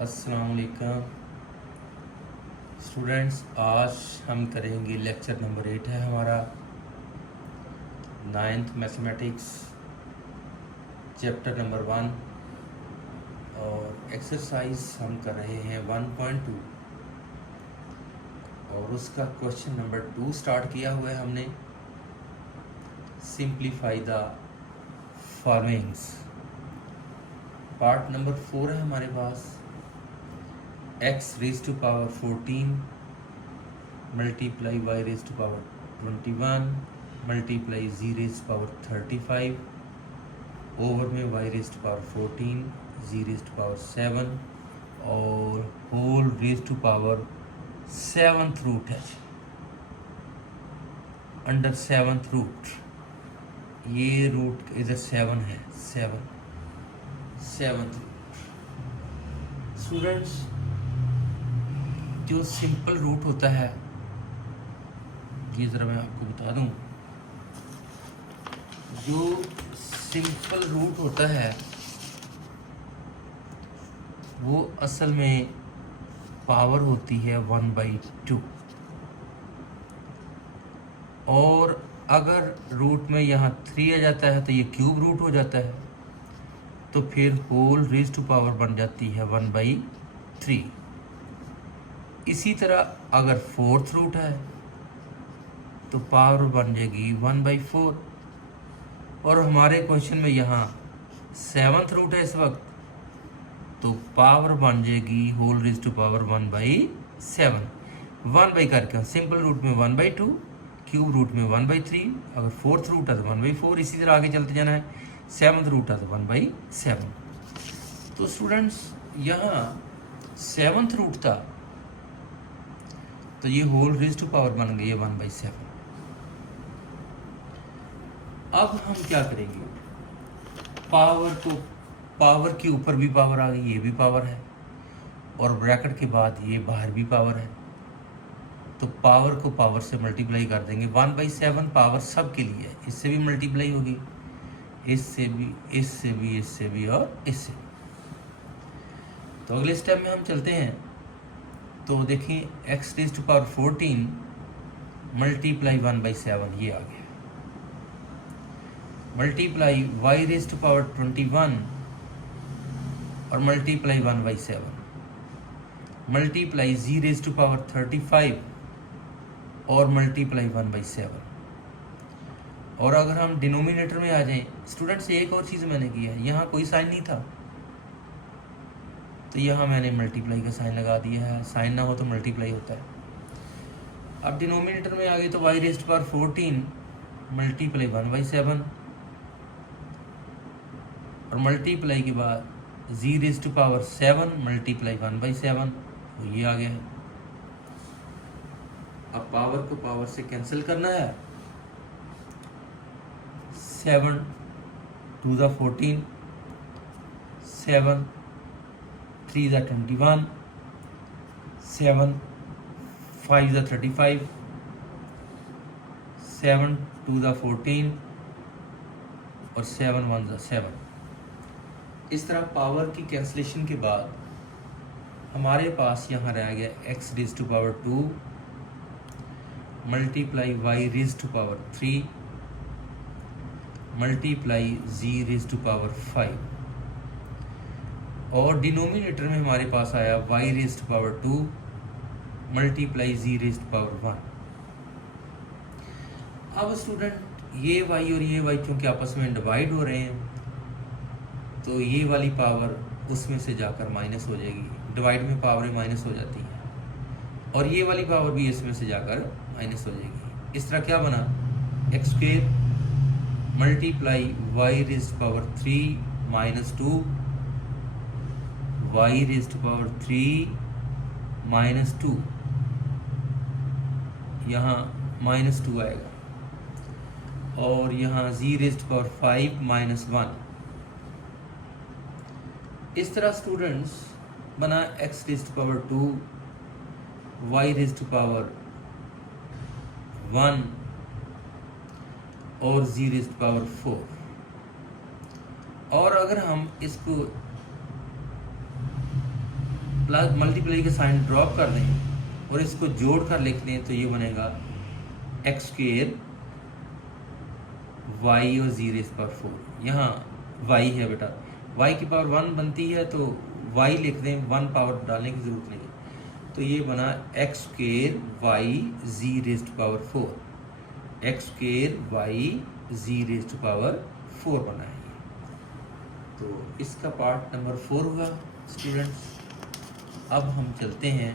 अस्सलाम वालेकुम स्टूडेंट्स। आज हम करेंगे लेक्चर नंबर 8 है हमारा 9th मैथमेटिक्स चैप्टर नंबर 1 और एक्सरसाइज हम कर रहे हैं 1.2 और उसका क्वेश्चन नंबर 2 स्टार्ट किया हुआ है हमने। Simplify the followings. Part number 4 है हमारे पास। x raised to power 14 multiply y raised to power 21 multiply z raised to power 35 over में y raised to power 14 z raised to power 7 और whole raised to power 7th root है under 7th root. ये root इधर 7 है, 7th root. Students, जो simple root होता है, ये ज़रा मैं आपको बता दूं, जो सिंपल रूट होता है वो असल में पावर होती है 1/2 और अगर रूट में यहाँ 3 आ जाता है तो ये क्यूब रूट हो जाता है, तो फिर होल रेज़ टू पावर बन जाती है 1/3। इसी तरह अगर 4th रूट है तो पावर बन जाएगी 1/4 और हमारे क्वेश्चन में यहाँ 7th रूट है इस वक्त, तो पावर बन जाएगी होल रेज़ टू पावर 1/7। 1 करके सिंपल रूट में 1/2, क्यूब रूट में 1/3, अगर 4th रूट है तो 1/4, इसी तरह आगे चलते जाना है। 7th रूट है तो 1/7। तो स्टूडेंट्स, यहाँ 7th रूट था तो ये होल रेज़ टू पावर बन गई है 1/7। अब हम क्या करेंगे, पावर के ऊपर भी पावर आ गई, ये भी पावर है और ब्रैकेट के बाद ये बाहर भी पावर है, तो पावर को पावर से मल्टीप्लाई कर देंगे। 1/7 पावर सब के लिए है, इससे भी मल्टीप्लाई होगी, इससे भी, इससे भी, इससे भी और इससे भी। तो अगले स्टेप में हम चलते हैं। तो देखिए x raise to power 14 multiply 1/7, ये आ गया, multiply y raise to power 21 और multiply 1/7, multiply z raise to power 35 और मल्टीप्लाई 1/7। और अगर हम डिनोमिनेटर में आ जाएं, स्टूडेंट्स एक और चीज़ मैंने की है, यहाँ कोई साइन नहीं था तो यहाँ मैंने मल्टीप्लाई का साइन लगा दिया है। साइन ना हो तो मल्टीप्लाई होता है। अब डिनोमिनेटर में आ गए तो y raise to power 14 multiply 1/7 और मल्टीप्लाई के बाद z raise to power 7 multiply 1/7, तो ये आ गया है। अब पावर को पावर से कैंसिल करना है। 7 2 ज़ा 14, 7 3 ज़ा 21, 7 5 ज़ा 35, 7 2 ज़ा 14 और 7 1 ज़ा 7। इस तरह पावर की कैंसलेशन के बाद हमारे पास यहाँ रह गया x raise to power 2 multiply y raise to power 3 multiply z raise to power 5 और डिनोमिनेटर में हमारे पास आया y raise to power 2 multiply z raise to power 1। अब स्टूडेंट, ये y और ये y क्योंकि आपस में डिवाइड हो रहे हैं तो ये वाली पावर उसमें से जाकर माइनस हो जाएगी। डिवाइड में पावर माइनस हो जाती है और ये वाली पावर भी इसमें से जाकर माइनस हो जाएगी। इस तरह क्या बना, x² multiply y raise to power 3 minus 2 y raise to power 3 minus 2, यहाँ माइनस 2 आएगा और यहाँ z raise to power 5 minus 1। इस तरह स्टूडेंट्स बना x raise to power 2 y raise to power 1 और z रेज़ टू पावर 4। और अगर हम इसको प्लस मल्टीप्लाई के साइन ड्रॉप कर दें और इसको जोड़ कर लिख दें तो ये बनेगा एक्स स्क्वेयर वाई और जी रेज़ पावर 4। यहाँ वाई है बेटा, वाई की पावर 1 बनती है तो वाई लिख दें, 1 पावर डालने की ज़रूरत नहीं है। तो ये बना X square Y G raise power 4, X square Y G raise power 4 बना है ये। तो इसका पार्ट नंबर 4 हुआ स्टूडेंट्स। अब हम चलते हैं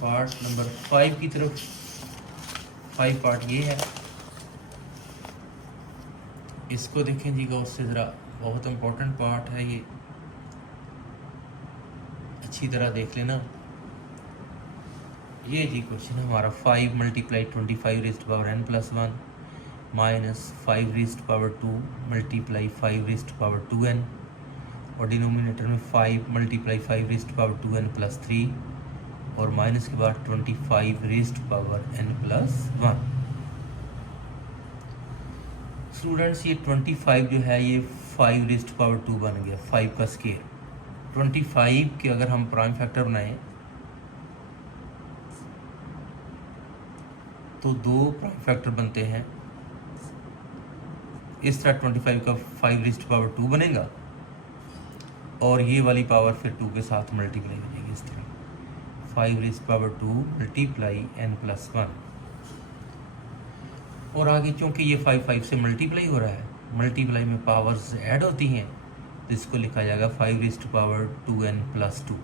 पार्ट नंबर 5 की तरफ। 5 पार्ट ये है, इसको देखें जी गौर से ज़रा, बहुत इम्पोर्टेंट पार्ट है ये, अच्छी तरह देख लेना। ये जी क्वेश्चन हमारा 5 multiply 25 raised power n plus 1 minus 5 raised power 2 multiply 5 raised power 2n और डिनोमिनेटर में 5 multiply 5 raised power 2n plus 3 और माइनस के बाद 25 raised power n plus 1। Students ये 25 जो है ये 5 रेज़्ड पावर 2 बन गया, 5 का स्केयर। 25 के अगर हम प्राइम फैक्टर बनाएं तो 2 प्राइम फैक्टर बनते हैं। इस तरह 25 का 5 रेज़्ड पावर 2 बनेगा और ये वाली पावर फिर 2 के साथ मल्टीप्लाई हो जाएगी। इस तरह 5 raised power 2 multiply n plus 1 और आगे चूँकि ये 5 से मल्टीप्लाई हो रहा है, मल्टीप्लाई में पावर्स ऐड होती हैं तो इसको लिखा जाएगा 5 रेज़्ड पावर 2n प्लस 2।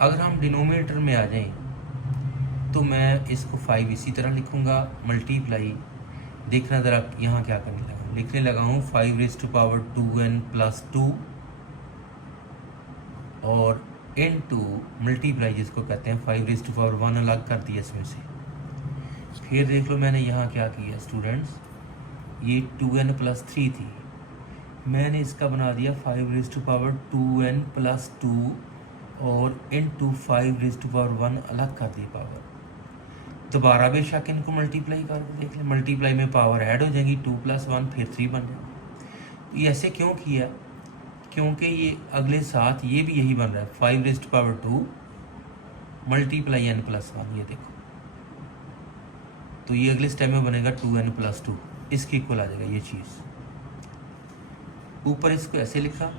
अगर हम डिनोमिनेटर में आ जाएं तो मैं इसको 5 इसी तरह लिखूँगा, मल्टीप्लाई देखना ज़रा यहाँ क्या करने लगा, लिखने लगा हूँ 5 रेज़्ड पावर 2n प्लस 2 और n2 मल्टीप्लाई जिसको कहते हैं 5 रेज़्ड पावर 1 अलग कर दिया इसमें से। फिर देख लो मैंने यहाँ क्या किया स्टूडेंट्स, ये 2n प्लस 3 थी, मैंने इसका बना दिया 5 रेज़्ड पावर 2n प्लस 2 और n2 5 रेज़्ड पावर 1 अलग कर दी पावर। दोबारा बेशक इनको मल्टीप्लाई करके देख लें, मल्टीप्लाई में पावर ऐड हो जाएगी, 2 प्लस 1 फिर 3 बन जाएगा। ये ऐसे क्यों किया, क्योंकि ये अगले साथ ये भी यही बन रहा है 5 raised power 2 multiply n plus 1, ये देखो तो ये अगले स्टेप में बनेगा 2n प्लस 2, इसके इक्वल आ जाएगा ये चीज़। ऊपर इसको ऐसे लिखा,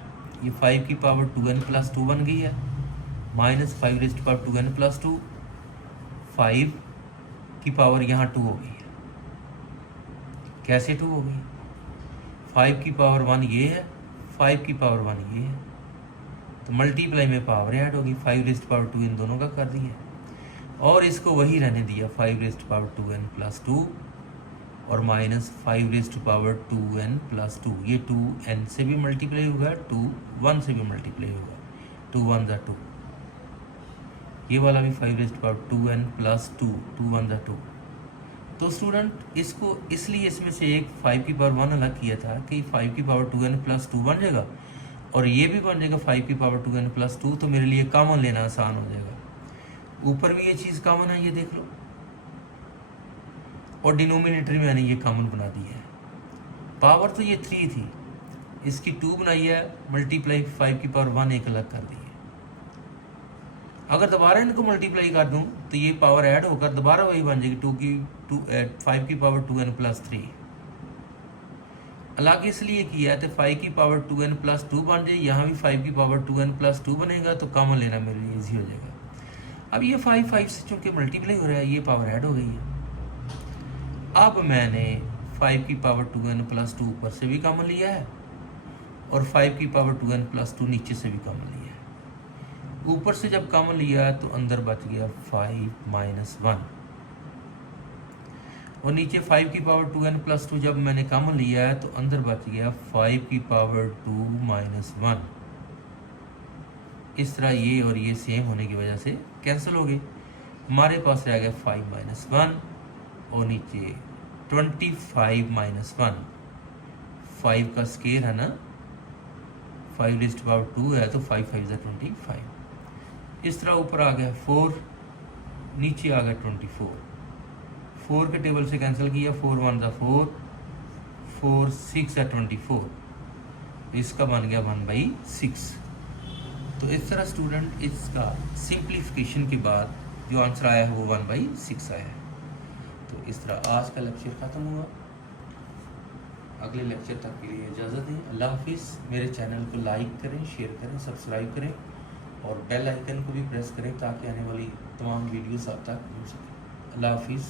ये 5 की पावर 2n प्लस 2 बन गई है, minus 5 raised power 2n plus 2, 5 की पावर यहाँ 2 हो गई है। कैसे 2 हो गई, 5 की पावर 1 ये है, 5 की पावर 1 ये है, तो मल्टीप्लाई में पावर ऐड होगी, 5 रेज़्ड पावर 2 इन दोनों का कर दिया और इसको वही रहने दिया 5 रेज़्ड पावर 2n प्लस 2 और minus 5 raised power 2n plus 2। ये 2n से भी मल्टीप्लाई होगा, 1 से भी मल्टीप्लाई होगा, 2 1 ज़ा 2, ये वाला भी 5 रेज़्ड पावर 2n प्लस 2, 2 1 ज़ा 2। तो स्टूडेंट इसको इसलिए इसमें से एक 5 की पावर 1 अलग किया था कि 5 की पावर 2n प्लस 2 बन जाएगा और ये भी बन जाएगा 5 की पावर 2n प्लस 2, तो मेरे लिए कॉमन लेना आसान हो जाएगा। ऊपर भी ये चीज़ कॉमन है, ये देख लो, और डिनोमिनेटर में मैंने ये कॉमन बना दी है। पावर तो ये 3 थी, इसकी 2 बनाई है, मल्टीप्लाई 5 की पावर 1 एक अलग कर दी है। अगर दोबारा इनको मल्टीप्लाई कर दूं तो ये पावर ऐड होकर दोबारा वही बन जाएगी 5 की पावर 2n प्लस 3। अलग इसलिए किया है तो 5 की पावर 2n प्लस 2 बन जाए, यहाँ भी 5 की पावर 2n प्लस 2 बनेगा तो कॉमन लेना मेरे लिए ईजी हो जाएगा। अब ये 5 से चूँकि मल्टीप्लाई हो रहा है, ये पावर ऐड हो गई है। अब मैंने 5 की पावर 2n प्लस 2 ऊपर से भी कॉमन लिया है और 5 की पावर 2n प्लस 2 नीचे से भी कॉमन लिया है। ऊपर से जब कॉमन लिया तो अंदर बच गया 5 माइनस 1 और नीचे 5 की पावर 2n प्लस 2 जब मैंने कॉमन लिया है तो अंदर बच गया 5 की पावर 2 माइनस 1। इस तरह ये और ये सेम होने की वजह से कैंसिल हो गए, हमारे पास रह गया 5 माइनस 1 और नीचे 25 माइनस 1। 5 का स्केयर है ना, 5 रेज़्ड पावर 2 है तो 5 5 = 25। इस तरह ऊपर आ गया 4, नीचे आ गया 24। 4 के टेबल से कैंसिल किया, 4 1 = 4, 4 6 = 24, इसका बन गया 1/6। तो इस तरह स्टूडेंट इसका सिंप्लीफिकेशन के बाद जो आंसर आया है वो 1/6 आया है। तो इस तरह आज का लेक्चर ख़त्म हुआ। अगले लेक्चर तक के लिए इजाज़त दें। अल्लाह हाफिज़। मेरे चैनल को लाइक करें, शेयर करें, सब्सक्राइब करें और बेल आइकन को भी प्रेस करें ताकि आने वाली तमाम वीडियोस आप तक पहुँच सकें। अल्लाह हाफिज़।